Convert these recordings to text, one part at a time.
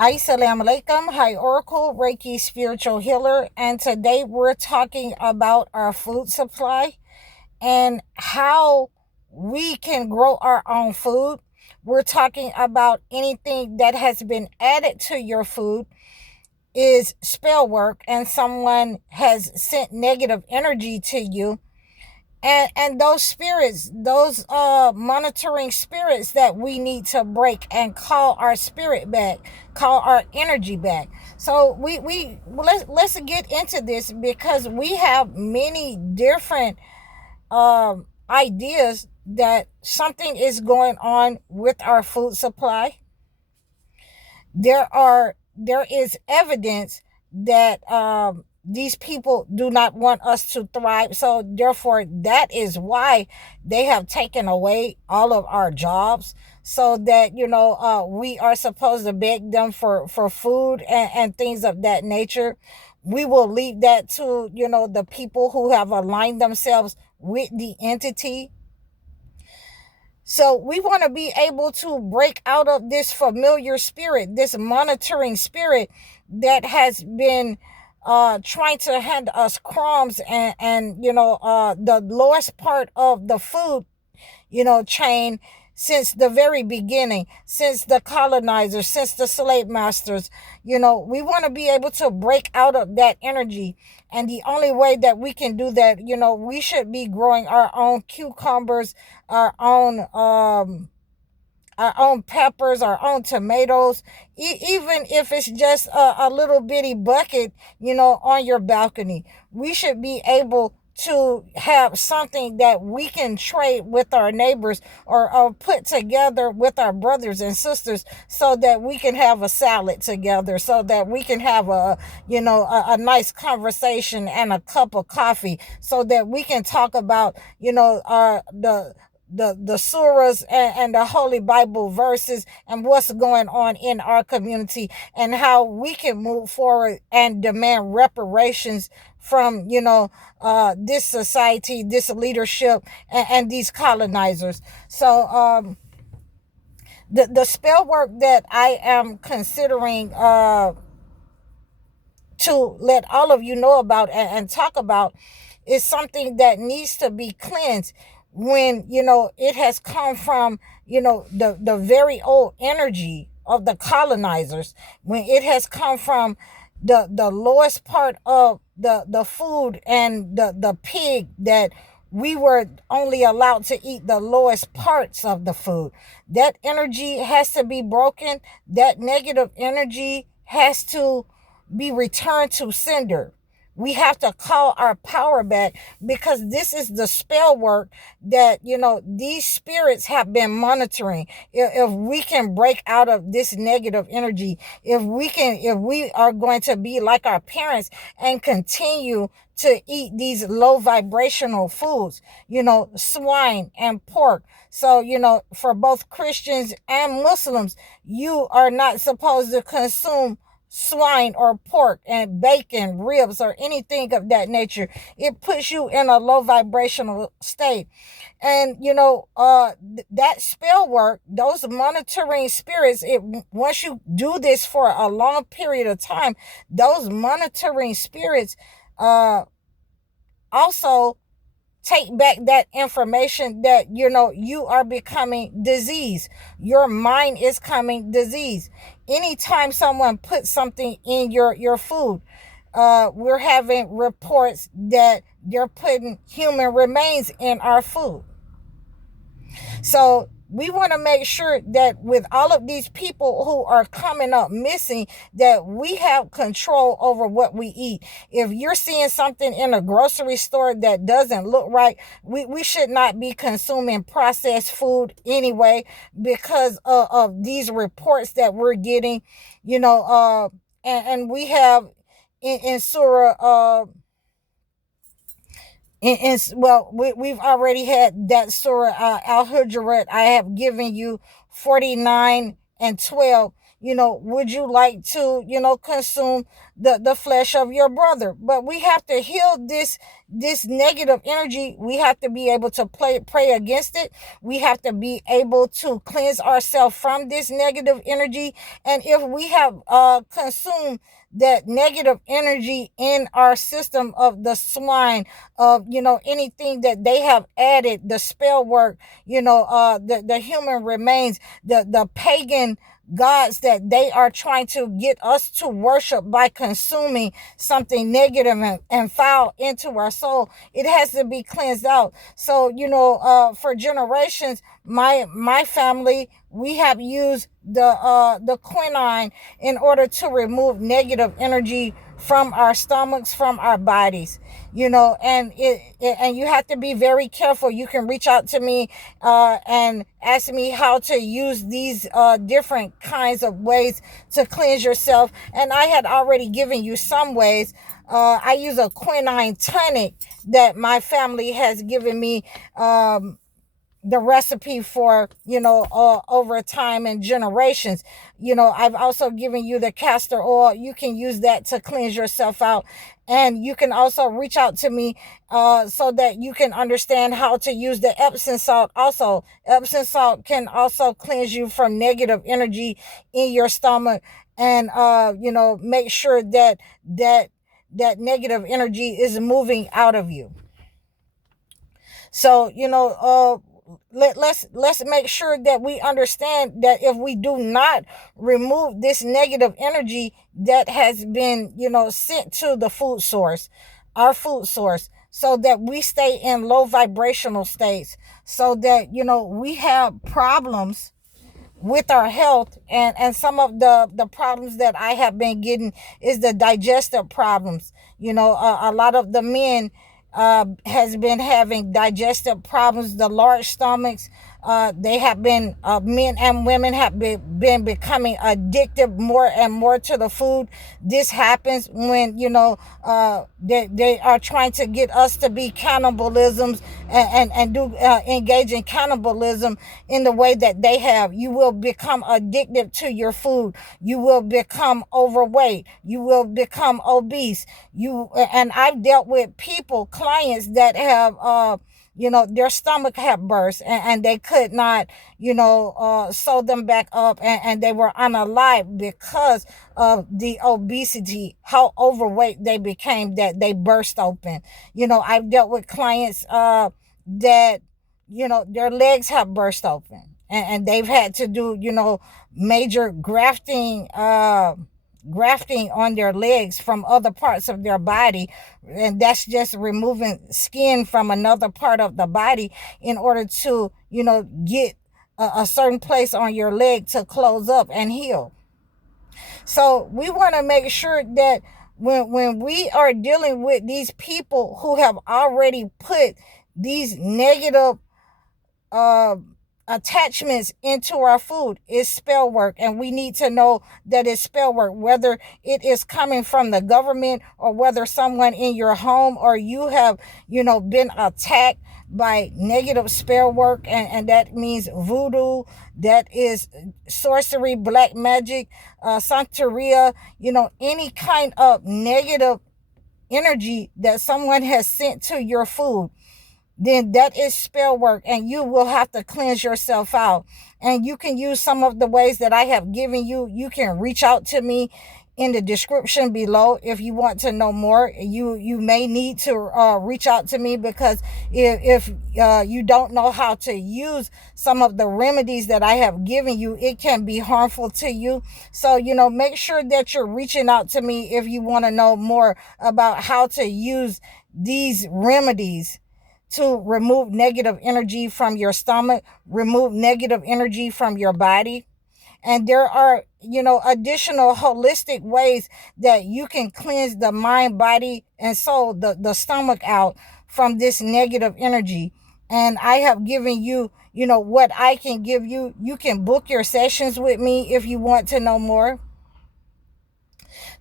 Assalamu alaikum. Hi, Oracle, Reiki spiritual healer. And today we're talking about our food supply and how we can grow our own food. We're talking about anything that has been added to your food is spell work and someone has sent negative energy to you, and those spirits, those monitoring spirits that we need to break and call our spirit back, call our energy back. So let's get into this, because we have many different ideas that something is going on with our food supply. There is evidence that these people do not want us to thrive. So therefore, that is why they have taken away all of our jobs, so that we are supposed to beg them for food and things of that nature. We will leave that to the people who have aligned themselves with the entity. So we want to be able to break out of this familiar spirit, this monitoring spirit that has been trying to hand us crumbs and the lowest part of the food chain, since the very beginning, since the colonizers, since the slave masters. We want to be able to break out of that energy. And the only way that we can do that, we should be growing our own cucumbers, our own peppers, our own tomatoes, even if it's just a little bitty bucket, on your balcony. We should be able to have something that we can trade with our neighbors, or put together with our brothers and sisters, so that we can have a salad together, so that we can have a nice conversation and a cup of coffee, so that we can talk about the surahs and the Holy Bible verses, and what's going on in our community, and how we can move forward and demand reparations from this society, this leadership, and these colonizers. So the spell work that I am considering to let all of you know about and talk about is something that needs to be cleansed, when it has come from the very old energy of the colonizers, when it has come from the lowest part of the food, and the pig, that we were only allowed to eat the lowest parts of the food. That energy has to be broken. That negative energy has to be returned to sender. We have to call our power back, because this is the spell work that these spirits have been monitoring. If we can break out of this negative energy, if we are going to be like our parents and continue to eat these low vibrational foods, swine and pork. So, for both Christians and Muslims, you are not supposed to consume swine or pork and bacon, ribs, or anything of that nature. It puts you in a low vibrational state. And that spell work, those monitoring spirits, once you do this for a long period of time, those monitoring spirits also take back that information that you are becoming diseased. Your mind is coming diseased. Anytime someone puts something in your food, we're having reports that they're putting human remains in our food. So we want to make sure that with all of these people who are coming up missing, that we have control over what we eat. If you're seeing something in a grocery store that doesn't look right, we should not be consuming processed food anyway, because of these reports that we're getting. And we have in Surah, we've already had that Surah Al-Hujurat. I have given you 49 and 12. would you like to, consume the flesh of your brother? But we have to heal this negative energy. We have to be able to pray against it. We have to be able to cleanse ourselves from this negative energy. And if we have consumed that negative energy in our system of the swine, of anything that they have added, the spell work, the human remains, the pagan gods that they are trying to get us to worship by consuming something negative and foul into our soul. It has to be cleansed out. So for generations, my family, we have used the quinine in order to remove negative energy from our stomachs, from our bodies. And and you have to be very careful. You can reach out to me and ask me how to use these different kinds of ways to cleanse yourself. And I had already given you some ways. I use a quinine tonic that my family has given me the recipe for, over time and generations. I've also given you the castor oil. You can use that to cleanse yourself out. And you can also reach out to me so that you can understand how to use the Epsom salt. Also, Epsom salt can also cleanse you from negative energy in your stomach, and make sure that negative energy is moving out of you. So let's make sure that we understand that if we do not remove this negative energy that has been sent to the food source, our food source, so that we stay in low vibrational states, so that we have problems with our health. And some of the problems that I have been getting is the digestive problems. A lot of the men has been having digestive problems, the large stomachs. They have been, men and women have been becoming addicted more and more to the food. This happens when they are trying to get us to be cannibalisms, and do engage in cannibalism in the way that they have. You will become addicted to your food. You will become overweight. You will become obese. And I've dealt with clients that have their stomach had burst, and they could not sew them back up, and they were unalive because of the obesity, how overweight they became, that they burst open. I've dealt with clients that their legs have burst open, and they've had to do major grafting on their legs from other parts of their body. And that's just removing skin from another part of the body in order to get a certain place on your leg to close up and heal. So we want to make sure that when we are dealing with these people who have already put these negative uh attachments into our food, is spell work. And we need to know that it's spell work, whether it is coming from the government, or whether someone in your home, or you have been attacked by negative spell work. And that means voodoo, that is sorcery, black magic, santeria, any kind of negative energy that someone has sent to your food, then that is spell work, and you will have to cleanse yourself out. And you can use some of the ways that I have given you. You can reach out to me in the description below if you want to know more. You may need to reach out to me, because if you don't know how to use some of the remedies that I have given you, it can be harmful to you. So make sure that you're reaching out to me if you want to know more about how to use these remedies to remove negative energy from your stomach, remove negative energy from your body. And there are, additional holistic ways that you can cleanse the mind, body, and soul, the stomach out from this negative energy. And I have given you, what I can give you. You can book your sessions with me if you want to know more.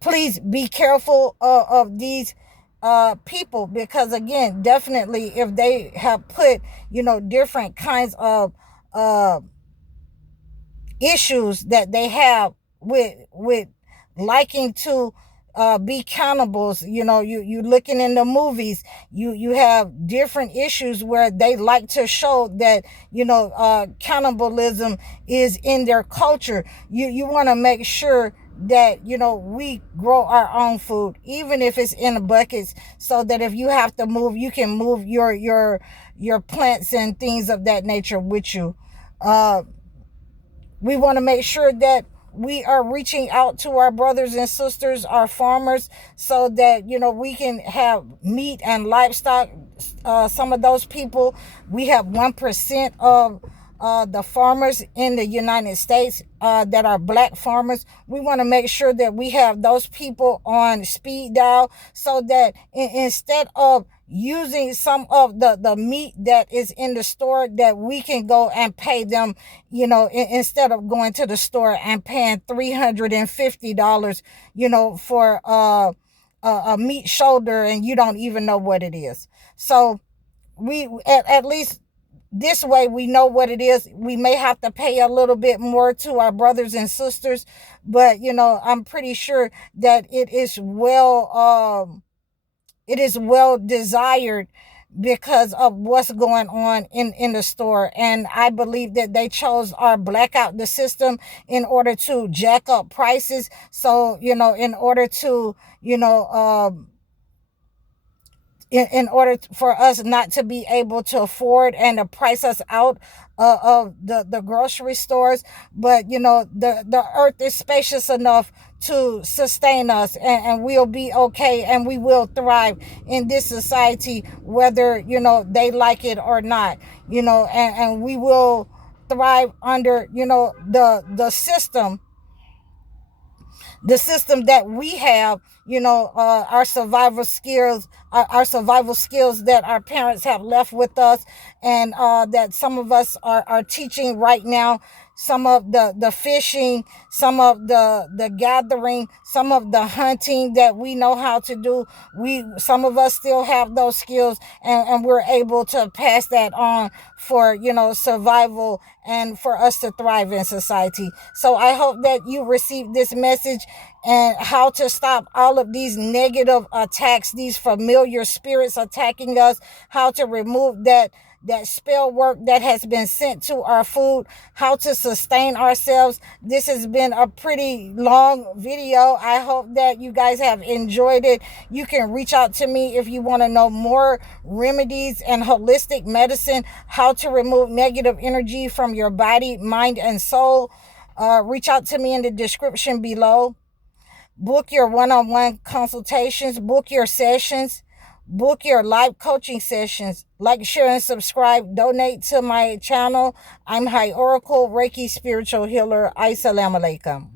Please be careful of these people, because again, definitely, if they have put different kinds of issues that they have with liking to be cannibals. You looking in the movies, you have different issues where they like to show that cannibalism is in their culture. You want to make sure that we grow our own food, even if it's in buckets, so that if you have to move, you can move your plants and things of that nature with you. We want to make sure that we are reaching out to our brothers and sisters, our farmers, so that we can have meat and livestock. Some of those people, we have 1% of the farmers in the United States that are black farmers. We want to make sure that we have those people on speed dial, so that instead of using some of the meat that is in the store, that we can go and pay them, instead of going to the store and paying $350, for a meat shoulder, and you don't even know what it is. So we at least this way we know what it is. We may have to pay a little bit more to our brothers and sisters, but I'm pretty sure that it is well desired because of what's going on in the store. And I believe that they chose our blackout the system in order to jack up prices. So, in order to, in order for us not to be able to afford and to price us out of the grocery stores. But the earth is spacious enough to sustain us, and we'll be okay, and we will thrive in this society, whether they like it or not. And we will thrive under the system that we have, our survival skills, our survival skills that our parents have left with us, and that some of us are teaching right now. Some of the fishing, some of the gathering, some of the hunting that we know how to do. Some of us still have those skills, and we're able to pass that on for survival and for us to thrive in society. So I hope that you receive this message, and how to stop all of these negative attacks, these familiar spirits attacking us, how to remove that spell work that has been sent to our food, how to sustain ourselves. This has been a pretty long video. I hope that you guys have enjoyed it. You can reach out to me if you want to know more remedies and holistic medicine, how to remove negative energy from your body, mind, and soul. Reach out to me in the description below. Book your one-on-one consultations, book your sessions, book your live coaching sessions. Like, share, and subscribe. Donate to my channel. I'm High Oracle, Reiki spiritual healer. Assalamu alaikum.